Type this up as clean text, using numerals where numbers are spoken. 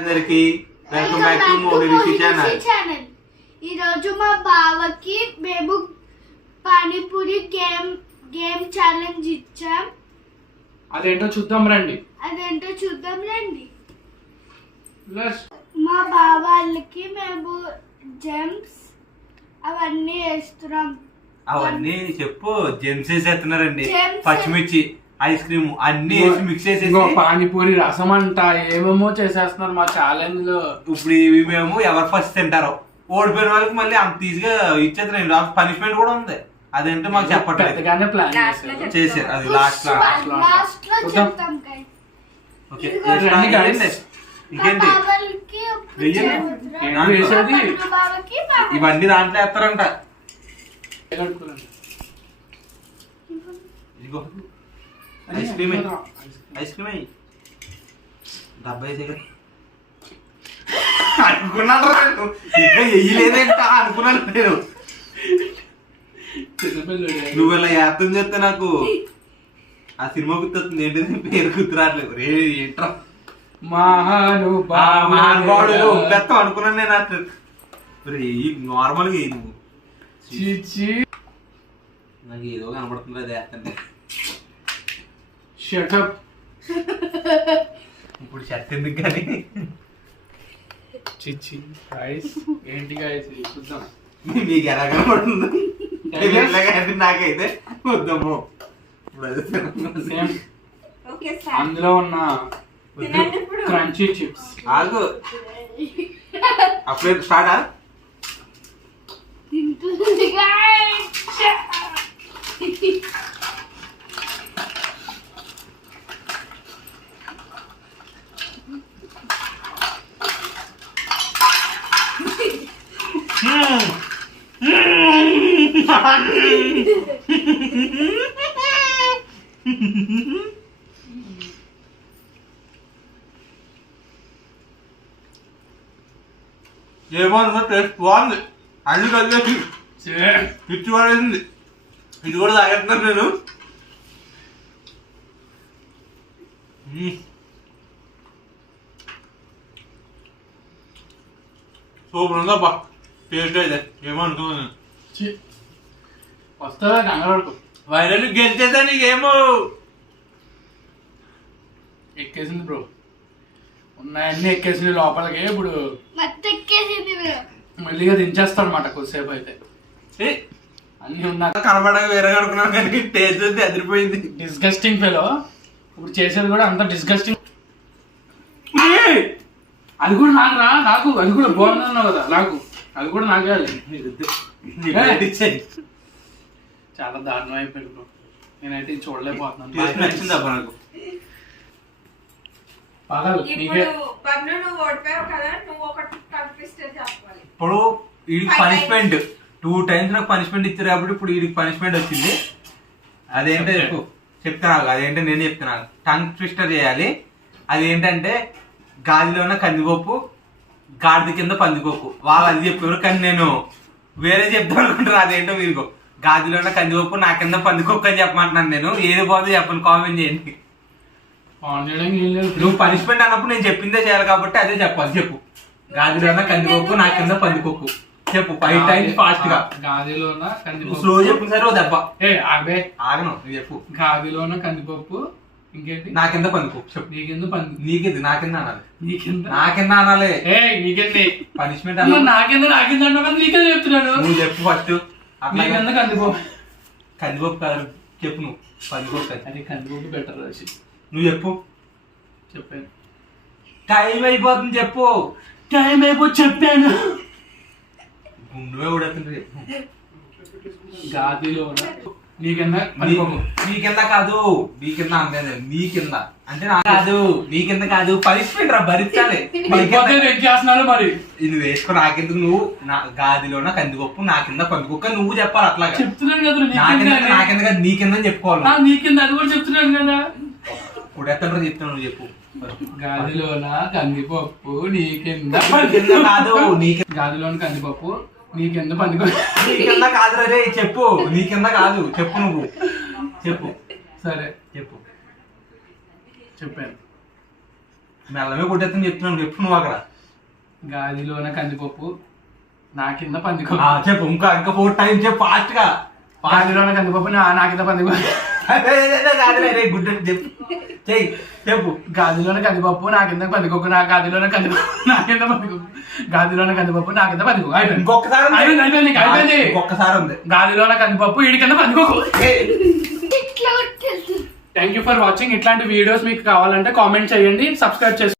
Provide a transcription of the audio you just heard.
అందరికి welcome back to మోహి రుచి channel. ఈ రోజు మా బావకి మేము పానీపూరి గేమ్ ఛాలెంజ్ ఇచ్చాం. అదేంటో చూద్దాం రండి. మా బావ వాళ్ళకి మేము జెమ్స్ అవన్నీ వేస్తున్నాం. అవన్నీ చెప్పు. జెమ్స్ వేసేస్తున్నారండి, పచ్చిమిర్చి, ఐస్ క్రీమ్ అన్ని వేసి మిక్స్ చేసి పానీపూరి రసం అంట ఏమేమో చేసేస్తున్నారు మా ఛాలెంజ్ లో. ఇప్పుడు ఇవి మేము ఎవరు ఫస్ట్ తింటారో ఓడిపోయిన వాళ్ళకి మళ్ళీ అంత ఈజీగా ఇచ్చేస్తున్నాయి. పనిష్మెంట్ కూడా ఉంది, అదేంటో మాకు చెప్పట్లేదు. ప్లాన్ చేశారు అది లాస్ట్ లో చెప్తాం. ఓకే ఇంకేంటి ఇవన్నీ దాంట్లో వేస్తారంట. ఇదిగో ఐస్ క్రీమ్ డబ్బా అనుకున్నాను ఇంకా వెయ్యలేదేంట అనుకున్నాను నేను. నువ్వు ఇలా యాత్రం చేస్తే నాకు ఆ సినిమా గుర్తొస్తుంది. ఏంటిది పేరు గుర్తురాట్లేదు. రే ఏంట్రా మహానుభావుడు పెద్ద అనుకున్నాను నేను. అసలు నార్మల్గా నువ్వు నాకు ఏదో కనపడుతుంది అది వేస్తుంటే. ఇప్పుడు షర్ట్ ఎందుకు కానీ చిచ్చి గైస్ ఏంటి గైస్ చూద్దాం మీకు ఎలా కనపడుతుంది. నాకైతే వద్దాము. అందులో ఉన్న క్రంచీ చిప్స్. ఆగు అప్పుడే స్టార్టా. ఏమో టేస్ట్ బాగుంది. అన్ని కలిసి పిచ్చి పడేసింది. ఇది కూడా తాగేస్తున్నాను నేను. సూపర్ ఉందబ్బా టేస్ట్ అయితే. ఏమో అనుకున్నాను వస్తుందా కంగారు. వైరల్ గెలిచేదా నీకేమో ఎక్కేసింది బ్రో. ఉన్నాయన్నీ ఎక్కేసింది లోపలికి. ఇప్పుడు మళ్ళీగా దించేస్తాడు అనమాట కొద్దిసేపు అయితే. అన్ని ఉన్నాక కనబడక వేరే అనుకున్నాను కానీ టేస్ట్ అయితే అదిరిపోయింది. Disgusting fellow. ఇప్పుడు చేసేది కూడా అంత డిస్గస్టింగ్. అది కూడా నాకు రా, నాకు అది కూడా బాగుందన్నావు కదా, నాకు అది కూడా నాకే. చాలా దారుణం అయిపోయింది బ్రో. నేనైతే చూడలేకపోతున్నాను. ఇప్పుడు వీడికి పనిష్మెంట్ 2 times నాకు పనిష్మెంట్ ఇచ్చారు కాబట్టి ఇప్పుడు వీడికి పనిష్మెంట్ వచ్చింది. అదేంటో చెప్తున్నా. అదేంటో నేను చెప్తున్నా. టంగ్ ట్విస్టర్ చేయాలి. అదేంటంటే గాలిలోన కందిపప్పు, గాడిద కింద పందిపప్పు. వాళ్ళు అది చెప్పారు కానీ నేను వేరే చెప్తాను అనుకుంటారు. అదేంటో మీరు గాదిలోన కందిపప్పు, నా కింద పందిపప్పు అని చెప్పమంటున్నాను నేను. ఏది పోతే చెప్పండి, కామెంట్ చేయండి. నువ్వు పనిష్మెంట్ అన్నప్పుడు నేను చెప్పిందే చేయాలి కాబట్టి అదే చెప్పాలి. చెప్పు. గాదిలోన కందిపప్పు, నా కింద పందిపప్పు. చెప్పు 5 times ఫాస్ట్ గా. గాదిలోన కందిపప్పు. స్లో చెప్పు సరే. ఓ దెబ్బ ఆగను. నువ్వు చెప్పు. గాదిలోన కందిపప్పు, ఇంకేంటి? నా కింద పందిపప్పు. చెప్పు. నీ కింద నీకేది నా కింద అనాలి. నా కింద అనాలి. నీకేంది పనిష్మెంట్ నా కింద అన్నా నీకే చెప్తున్నాను. నువ్వు చెప్పు ఫస్ట్. నీ కింద కందిపప్పు. కందిపప్పు కాదు చెప్పు. నువ్వు పందిపప్పు. అది కందిపప్పు బెటర్ రాసి. నువ్వు చెప్పు. చెప్పాను. టైం అయిపోతుంది చెప్పు. టైం అయిపోయి చెప్పాను. నువ్వే ఉడుతుంది. గాదిలోన నీ కింద కాదు, నీ కింద అనలేదు. నీ కింద అంటే నా కాదు, నీ కింద కాదు. పనిష్మెంట్ రా, భరించాలి. చేస్తున్నాను మరి. ఇది వేసుకో. నాకెందుకు. నువ్వు నా గాదిలోన కందిపప్పు, నా కింద పందికొక్క. నువ్వు చెప్పాలి అట్లా. చెప్తున్నాను కదా నా కింద కాదు, నీ కింద చెప్పుకోవాలి. నీ కింద అది కూడా చెప్తున్నాను కదా. ఇప్పుడు ఎక్కడ చెప్తాను. నువ్వు చెప్పు. గాదిలోన కందిపప్పు, నీ కింద కాదు. గాదిలోన కందిపప్పు, నీ కింద పందికొక్క. నీ కింద కాదు రే. చెప్పు. నీ కింద కాదు. చెప్పు. నువ్వు చెప్పు. సరే చెప్పు. చెప్పాను. మెల్లమే కొట్టేస్తాను చెప్తున్నాను, చెప్పు నువ్వు అక్కడ. గాదిలోన కందిపప్పు, నా కింద పందికొక్కు. చెప్పు ఇంకా 4 టైమ్స్ చెప్పు ఫాస్ట్ గా. గాదిలోన కందిపప్పు, నా కింద పందికొక్కు. గుడ్ చెప్పు, చెయ్యి చెప్పు. గాదిలోన కందిపప్పు, నా కింద పందికొక్కు, నా గాదిలోన కందిపప్పు, నా కింద పందికొక్కు, గాదిలోన కందిపప్పు, నా కింద పందికొక్కు. ఇంకొకసారి ఉంది. అయిపోయింది. ఇంకొకసారి ఉంది. గాదిలోన కందిపప్పు, ఈడి కింద పందికొక్కు. ఇట్లా కొట్టేసి థ్యాంక్ యూ ఫర్ వాచింగ్. ఇట్లాంటి వీడియోస్ మీకు కావాలంటే కామెంట్ చేయండి, సబ్స్క్రైబ్ చేసుకోండి.